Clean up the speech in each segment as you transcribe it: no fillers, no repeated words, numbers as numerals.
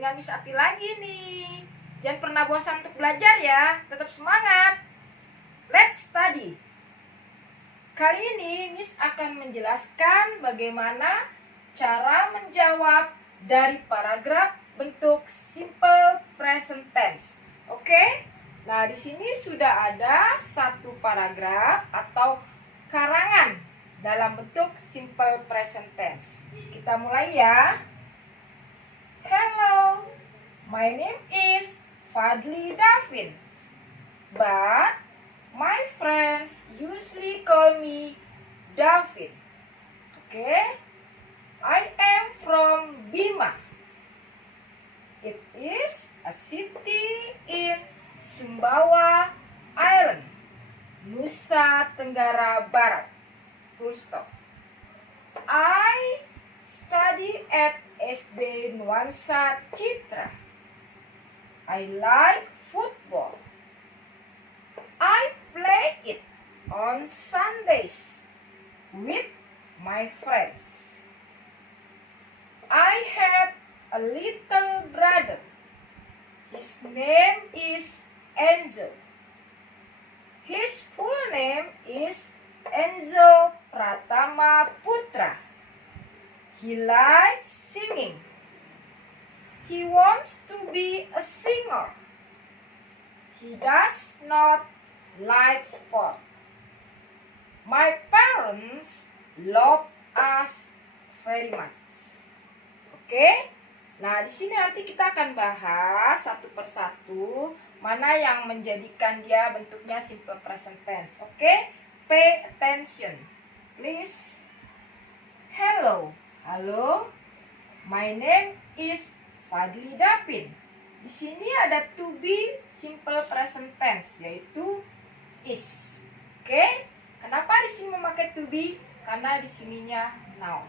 dengan Miss Ati lagi nih. Jangan pernah bosan untuk belajar ya, tetap semangat. Let's study. Kali ini Miss akan menjelaskan bagaimana cara menjawab dari paragraf bentuk simple present tense. Oke? Nah, di sini sudah ada satu paragraf atau karangan dalam bentuk simple present tense. Kita mulai ya. Hello, my name is Fadli Davin, but my friends usually call me Davin. Okay? I am from Bima. It is a city in Sumbawa Island, Nusa Tenggara Barat. Full stop. I study at SD Nuansa Citra. I like football. I play it on Sundays with my friends. I have a little brother. His name is Enzo. His full name is Enzo Pratama Putra. He likes singing. He wants to be a singer. He does not like sport. My parents love us very much. Oke? Nah, di sini nanti kita akan bahas satu persatu mana yang menjadikan dia bentuknya simple present tense. Oke? Pay attention. Please. Hello. Halo. My name is Fadli Davin. Di sini ada to be simple present tense yaitu is. Oke? Kenapa di sini memakai to be? Karena di sininya noun.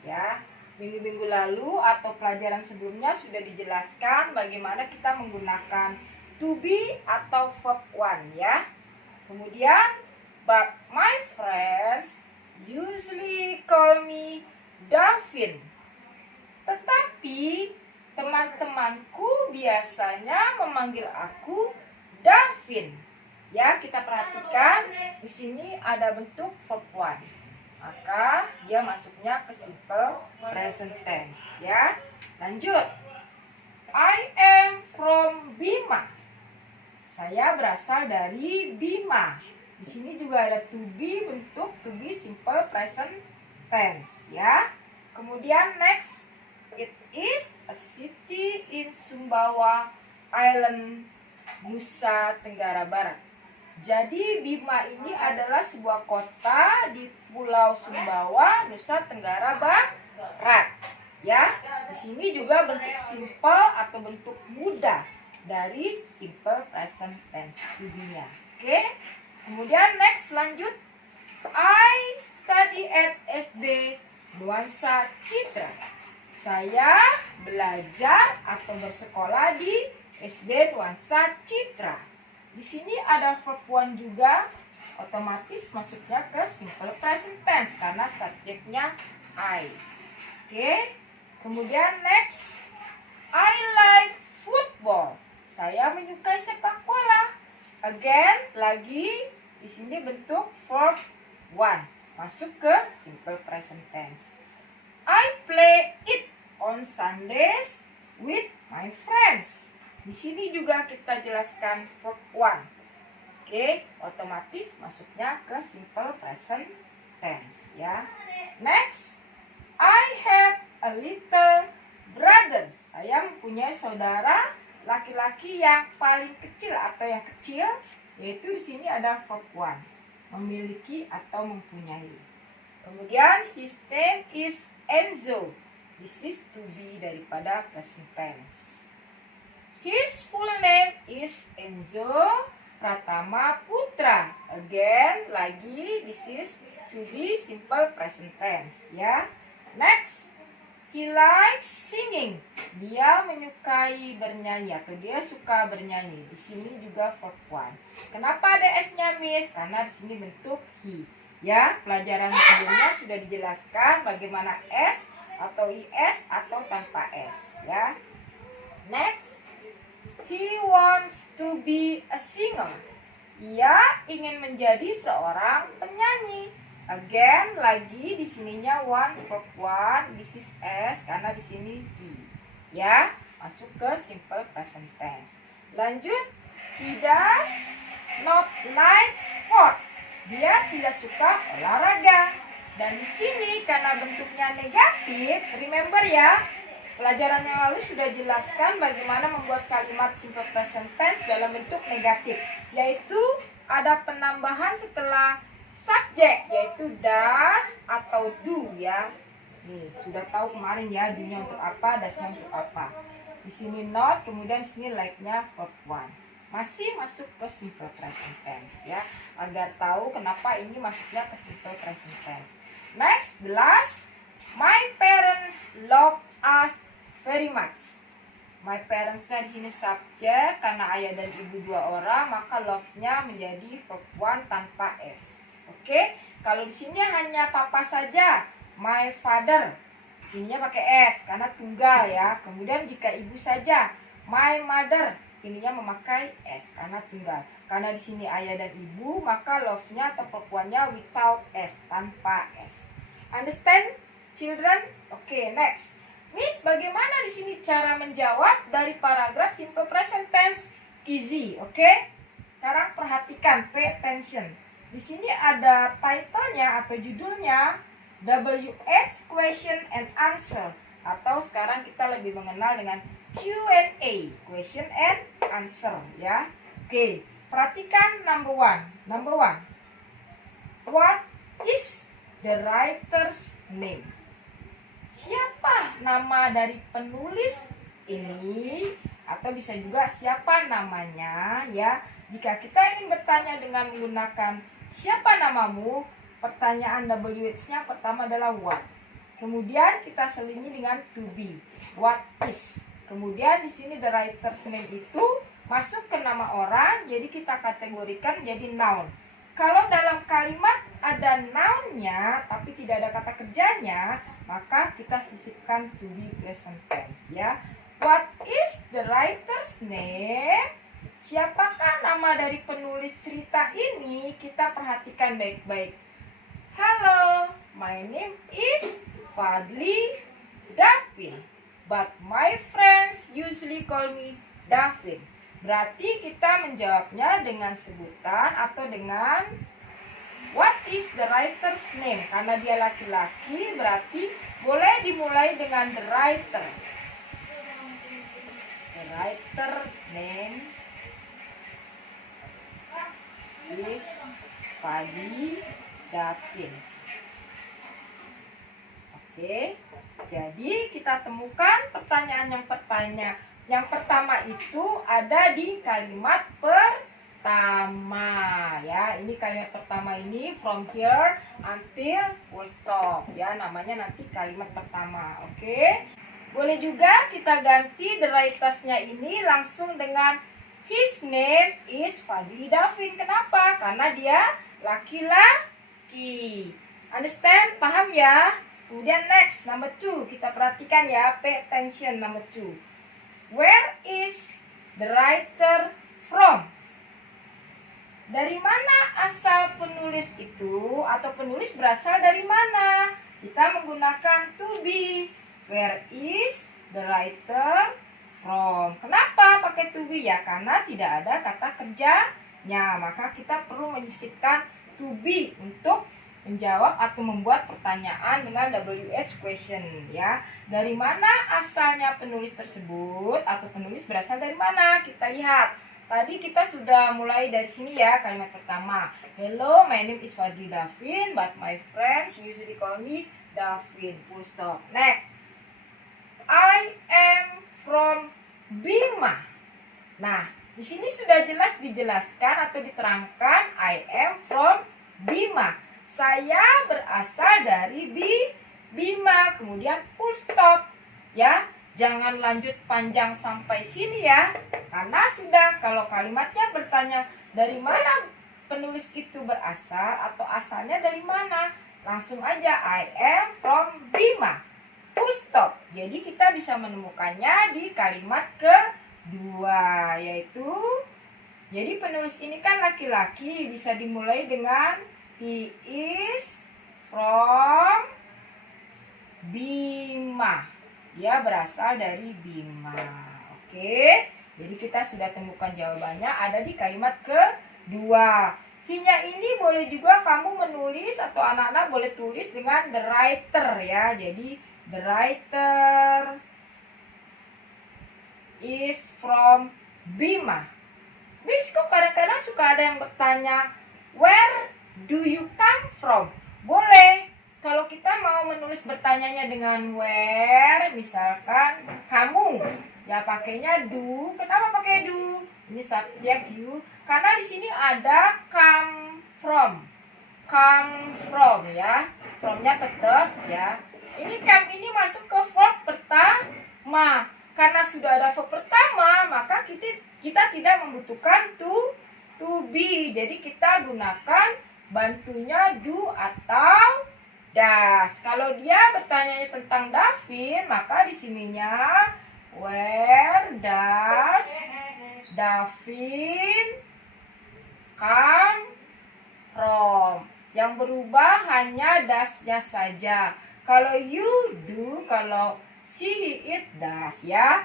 Ya. Minggu-minggu lalu atau pelajaran sebelumnya sudah dijelaskan bagaimana kita menggunakan to be atau verb one ya. Kemudian, but my friends usually call me Davin. Tetapi teman-temanku biasanya memanggil aku Davin. Ya, kita perhatikan di sini ada bentuk verb one. Maka dia masuknya ke simple present tense ya. Lanjut. I am from Bima. Saya berasal dari Bima. Di sini juga ada to be bentuk to be simple present tense ya. Kemudian next, it is a city in Sumbawa Island, Nusa Tenggara Barat. Jadi Bima ini adalah sebuah kota di Pulau Sumbawa, Nusa Tenggara Barat. Ya, di sini juga bentuk simple atau bentuk mudah dari simple present tense to-be-nya. Oke. Kemudian next lanjut. I study at SD Nuansa Citra. Saya belajar atau bersekolah di SD Nuansa Citra. Di sini ada verb one juga, otomatis masuknya ke simple present tense karena subjeknya I. Oke. Kemudian next, I like football. Saya menyukai sepak bola. Again, lagi di sini bentuk verb one, masuk ke simple present tense. I play it on Sundays with my friends. Di sini juga kita jelaskan verb one. Oke, otomatis masuknya ke simple present tense ya. Next, I have a little brother. Saya mempunyai saudara laki-laki yang paling kecil atau yang kecil, yaitu di sini ada verb one, memiliki atau mempunyai. Kemudian his name is Enzo. This is to be daripada present tense. His full name is Enzo Pratama Putra. Again, lagi this is to be simple present tense ya. Next, he likes singing. Dia menyukai bernyanyi atau dia suka bernyanyi. Di sini juga verb one. Kenapa ada s-nya, Miss? Karena di sini bentuk he. Ya, pelajaran sebelumnya sudah dijelaskan bagaimana s atau is atau tanpa s ya. Next, he wants to be a singer. Ia ingin menjadi seorang penyanyi. Again, lagi di sininya wants verb one, this is s karena di sini he. Ya, masuk ke simple present tense. Lanjut, he does not like sport. Dia tidak suka olahraga. Dan di sini karena bentuknya negatif, remember ya, pelajaran yang lalu sudah jelaskan bagaimana membuat kalimat simple present tense dalam bentuk negatif, yaitu ada penambahan setelah subjek, yaitu does atau do ya. Nih, sudah tahu kemarin ya, do-nya untuk apa, does-nya untuk apa. Di sini not, kemudian di sini like-nya verb one. Masih masuk ke simple present tense ya, agar tahu kenapa ini masuknya ke simple present tense. Next, the last, my parents love us very much. My parents-nya di sini subjek karena ayah dan ibu dua orang, maka love-nya menjadi verb one tanpa s. Oke, kalau di sini hanya papa saja, my father, ininya pakai s karena tunggal ya. Kemudian jika ibu saja, my mother, ininya memakai s karena tunggal. Karena di sini ayah dan ibu, maka love-nya atau verb one-nya without s, tanpa s. Understand, children? Oke, next. Miss, bagaimana di sini cara menjawab dari paragraf simple present tense? Easy, oke? Sekarang perhatikan, pay attention. Di sini ada title-nya atau judulnya WH question and answer, atau sekarang kita lebih mengenal dengan Q&A, question and answer ya. Oke, perhatikan number one. What is the writer's name? Siapa nama dari penulis ini? Atau bisa juga siapa namanya ya. Jika kita ingin bertanya dengan menggunakan siapa namamu, pertanyaan WH-nya pertama adalah what. Kemudian kita selingi dengan to be. What is? Kemudian di sini the writer's name itu masuk ke nama orang, jadi kita kategorikan menjadi noun. Kalau dalam kalimat ada noun-nya tapi tidak ada kata kerjanya, maka kita sisipkan to be present tense ya. What is the writer's name? Siapakah nama dari penulis cerita ini? Kita perhatikan baik-baik. Hello, my name is Fadli Davin, but my friends usually call me Davin. Berarti kita menjawabnya dengan sebutan atau dengan what is the writer's name. Karena dia laki-laki, berarti boleh dimulai dengan the writer. The writer name is Fadli Davin. Oke, jadi kita temukan pertanyaan yang pertama itu ada di kalimat pertama ya. Ini kalimat pertama ini from here until full stop ya, namanya nanti kalimat pertama. Oke. Boleh juga kita ganti the writer's-nya ini langsung dengan his name is Fadli Davin. Kenapa? Karena dia laki-laki. Understand? Paham ya? Kemudian next, number 2. Kita perhatikan ya, pay attention number 2. Where is the writer from? Dari mana asal penulis itu? Atau penulis berasal dari mana? Kita menggunakan to be. Where is the writer from? Kenapa pakai to be ya? Karena tidak ada kata kerjanya. Maka kita perlu menyisipkan to be untuk menjawab atau membuat pertanyaan dengan WH question ya. Dari mana asalnya penulis tersebut atau penulis berasal dari mana? Kita lihat. Tadi kita sudah mulai dari sini ya, kalimat pertama. Hello, my name is Fadli Davin, but my friends usually call me Davin. Full stop. Next. I am from Bima. Nah, di sini sudah jelas dijelaskan atau diterangkan I am from Bima. Saya berasal dari Bima. Kemudian full stop ya. Jangan lanjut panjang sampai sini ya. Karena sudah, kalau kalimatnya bertanya dari mana penulis itu berasal atau asalnya dari mana, langsung aja I am from Bima. Full Jadi kita bisa menemukannya di kalimat kedua, yaitu jadi penulis ini kan laki-laki, bisa dimulai dengan he is from Bima. Dia berasal dari Bima. Oke. Jadi kita sudah temukan jawabannya ada di kalimat kedua. He-nya ini boleh juga kamu menulis atau anak-anak boleh tulis dengan the writer ya. Jadi the writer is from Bima. Miss, kok kadang-kadang suka ada yang bertanya, where do you come from? Boleh. Kalau kita mau menulis bertanyanya dengan where, misalkan kamu, ya pakainya do. Kenapa pakai do? Ini subjek you. Karena di sini ada come from. Come from ya. From-nya tetap ya. Ini come ini masuk ke verb pertama. Karena sudah ada verb pertama, maka kita tidak membutuhkan to be. Jadi kita gunakan bantunya do atau does. Kalau dia bertanya tentang Davin, maka di sininya where does Davin come from? Yang berubah hanya does-nya saja. Kalau you do, kalau she it does ya.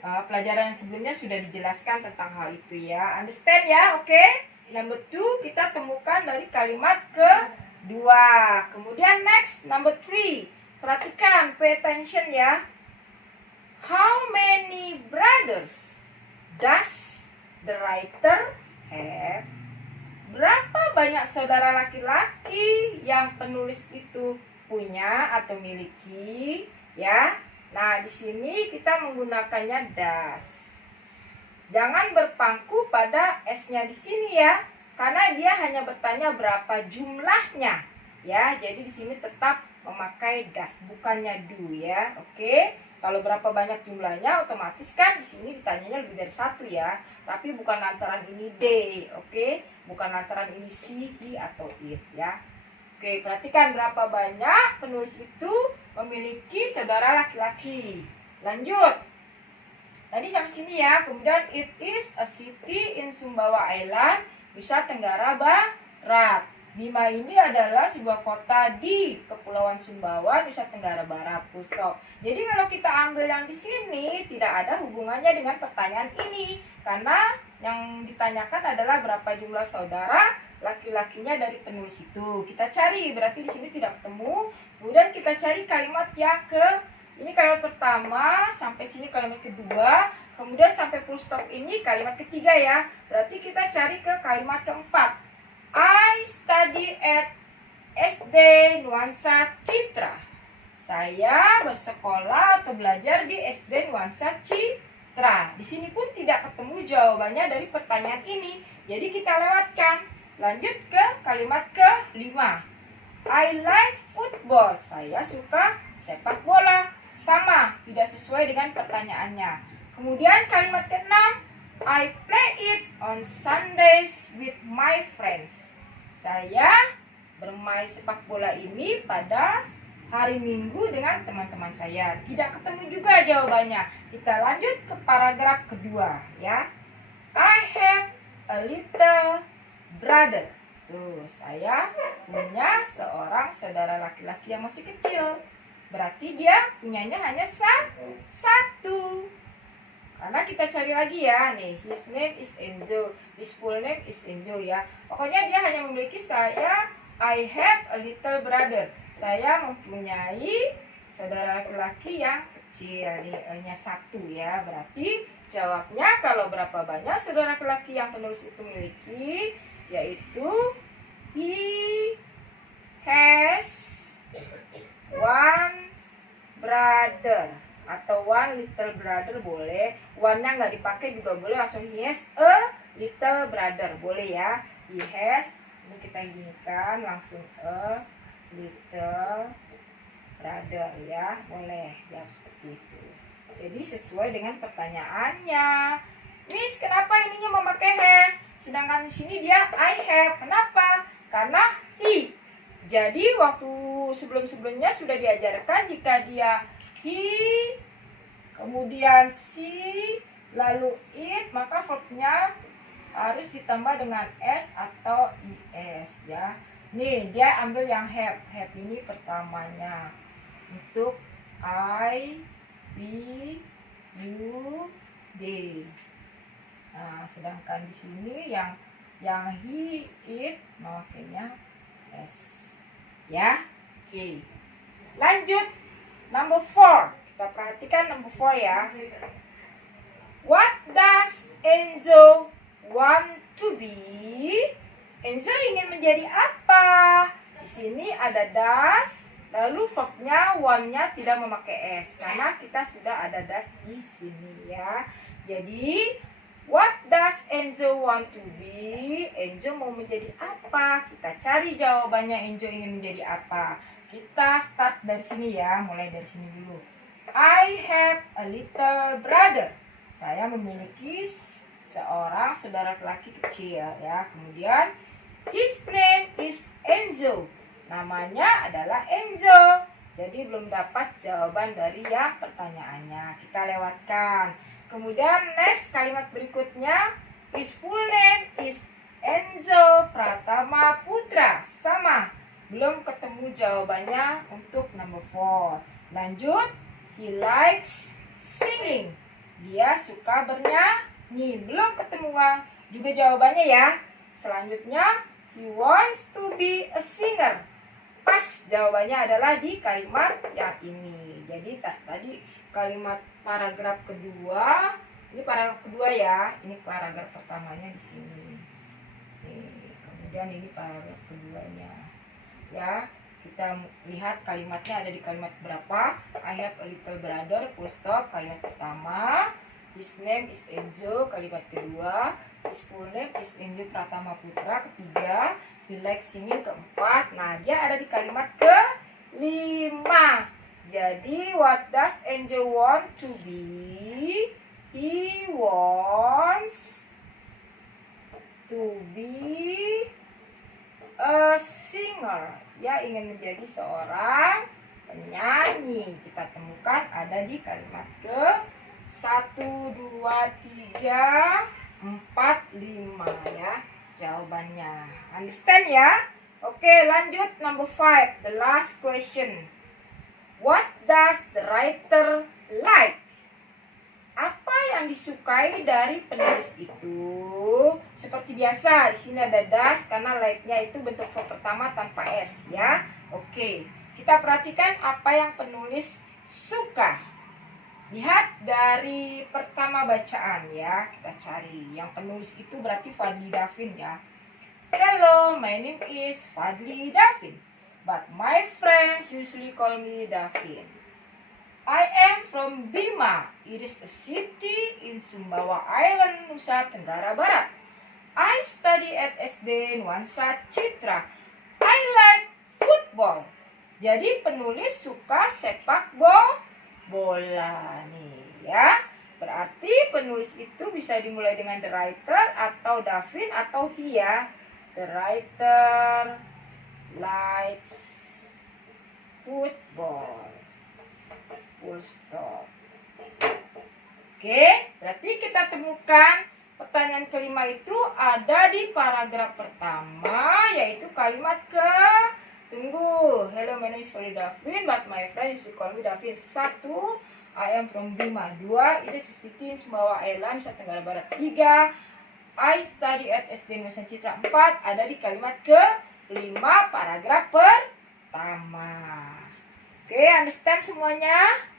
Pelajaran sebelumnya sudah dijelaskan tentang hal itu ya. Understand ya? Oke. Number 2 kita temukan dari kalimat kedua. Kemudian next number 3. Perhatikan, pay attention ya. How many brothers does the writer have? Berapa banyak saudara laki-laki yang penulis itu punya atau miliki ya? Nah, di sini kita menggunakannya does. Jangan berpangku pada S-nya di sini ya, karena dia hanya bertanya berapa jumlahnya ya. Jadi di sini tetap memakai does, bukannya do ya. Oke. Kalau berapa banyak jumlahnya, otomatis kan di sini ditanyanya lebih dari satu ya. Tapi bukan lantaran ini they, oke? Bukan lantaran ini she, he atau it ya. Oke, perhatikan berapa banyak penulis itu memiliki saudara laki-laki. Lanjut. Tadi sampai sini ya. Kemudian it is a city in Sumbawa Island, Nusa Tenggara Barat. Bima ini adalah sebuah kota di Kepulauan Sumbawa, Nusa Tenggara Barat. Full stop. Jadi kalau kita ambil yang di sini tidak ada hubungannya dengan pertanyaan ini, karena yang ditanyakan adalah berapa jumlah saudara laki-lakinya dari penulis itu. Kita cari, berarti di sini tidak ketemu. Kemudian kita cari kalimat yang ini kalimat pertama, sampai sini kalimat kedua, kemudian sampai full stop ini kalimat ketiga ya. Berarti kita cari ke kalimat keempat. I study at SD Nuansa Citra. Saya bersekolah atau belajar di SD Nuansa Citra. Di sini pun tidak ketemu jawabannya dari pertanyaan ini. Jadi kita lewatkan. Lanjut ke kalimat kelima. I like football. Saya suka sepak bola. Sama, tidak sesuai dengan pertanyaannya. Kemudian kalimat keenam. I play it on Sundays with my friends. Saya bermain sepak bola ini pada hari Minggu dengan teman-teman saya. Tidak ketemu juga jawabannya. Kita lanjut ke paragraf kedua ya. I have a little brother. Tuh, saya punya seorang saudara laki-laki yang masih kecil. Berarti dia punyanya hanya satu. Karena kita cari lagi ya, nih, his name is Enzo, his full name is Enzo ya. Pokoknya dia hanya memiliki I have a little brother. Saya mempunyai saudara laki-laki yang kecil, nih, hanya satu ya. Berarti jawabnya kalau berapa banyak saudara laki-laki yang penulis itu miliki, yaitu he has one brother. Atau one little brother boleh. One-nya nggak dipakai juga boleh, langsung he has a little brother boleh ya. He has, ini kita ginikan langsung a little brother ya, boleh ya seperti itu. Jadi sesuai dengan pertanyaannya. Miss, kenapa ininya memakai has? Sedangkan di sini dia I have. Kenapa? Karena he. Jadi waktu sebelum-sebelumnya sudah diajarkan jika dia he, kemudian she, lalu it, maka verbnya harus ditambah dengan s atau is ya. Nih, dia ambil yang have. Have ini pertamanya. Untuk I, we, you, they. Nah, sedangkan di sini yang he, it, makanya s. Ya. Oke. Lanjut number 4. Kita perhatikan number 4 ya. What does Enzo want to be? Enzo ingin menjadi apa? Di sini ada does, lalu verbnya want-nya tidak memakai s karena kita sudah ada does di sini ya. Jadi what does Enzo want to be? Enzo mau menjadi apa? Kita cari jawabannya. Enzo ingin menjadi apa? Kita start dari sini ya, mulai dari sini dulu. I have a little brother. Saya memiliki seorang saudara laki kecil ya. Kemudian his name is Enzo. Namanya adalah Enzo. Jadi belum dapat jawaban dari yang pertanyaannya. Kita lewatkan. Kemudian next kalimat berikutnya, his full name is Enzo Pratama Putra. Sama. Belum ketemu jawabannya untuk number 4. Lanjut, he likes singing. Dia suka bernyanyi. Belum ketemu juga jawabannya ya. Selanjutnya, he wants to be a singer. Pas jawabannya adalah di kalimat yang ini. Jadi tadi kalimat paragraf kedua, ini paragraf kedua ya. Ini paragraf pertamanya di sini. Kemudian ini paragraf keduanya. Ya, kita lihat kalimatnya ada di kalimat berapa. I have a little brother, full stop, kalimat pertama. His name is Enzo, kalimat kedua. His full name is Enzo Pratama Putra, ketiga. He likes singing, keempat. Nah, dia ada di kalimat kelima. Jadi, what does Enzo want to be? He wants to be a singer. Ya, ingin menjadi seorang penyanyi. Kita temukan ada di kalimat ke 1, 2, 3, 4, 5 ya jawabannya. Understand ya? Oke, lanjut number 5, the last question. What does the writer like? Apa yang disukai dari penulis itu? Seperti biasa, di sini ada does karena like-nya itu bentuk verb pertama tanpa s ya. Oke, kita perhatikan apa yang penulis suka. Lihat dari pertama bacaan ya, kita cari. Yang penulis itu berarti Fadli Davin ya. Hello, my name is Fadli Davin, but my friends usually call me Davin. I am from Bima. It is a city in Sumbawa Island, Nusa Tenggara Barat. I study at SD Nuansa Citra. I like football. Jadi penulis suka sepak bola nih ya. Berarti penulis itu bisa dimulai dengan the writer atau Davin atau he ya. The writer likes football. Full stop. Oke, berarti kita temukan pertanyaan kelima itu ada di paragraf pertama, yaitu kalimat tunggu. Hello, my name is Fadli Davin, but my friend used to call me Davin. 1, I am from Bima. 2, it is a city in Sumbawa Island, Nusa Tenggara Barat. 3, I study at SD Nusa Citra. 4, ada di kalimat kelima, paragraf pertama. Oke, understand semuanya?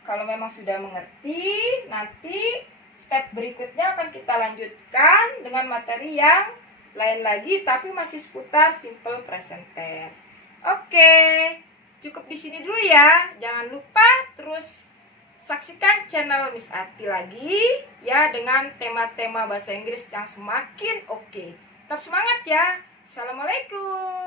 Kalau memang sudah mengerti, nanti step berikutnya akan kita lanjutkan dengan materi yang lain lagi, tapi masih seputar simple present tense. Oke, cukup di sini dulu ya. Jangan lupa terus saksikan channel Miss Ati lagi ya, dengan tema-tema bahasa Inggris yang semakin oke. Tetap semangat ya. Assalamualaikum.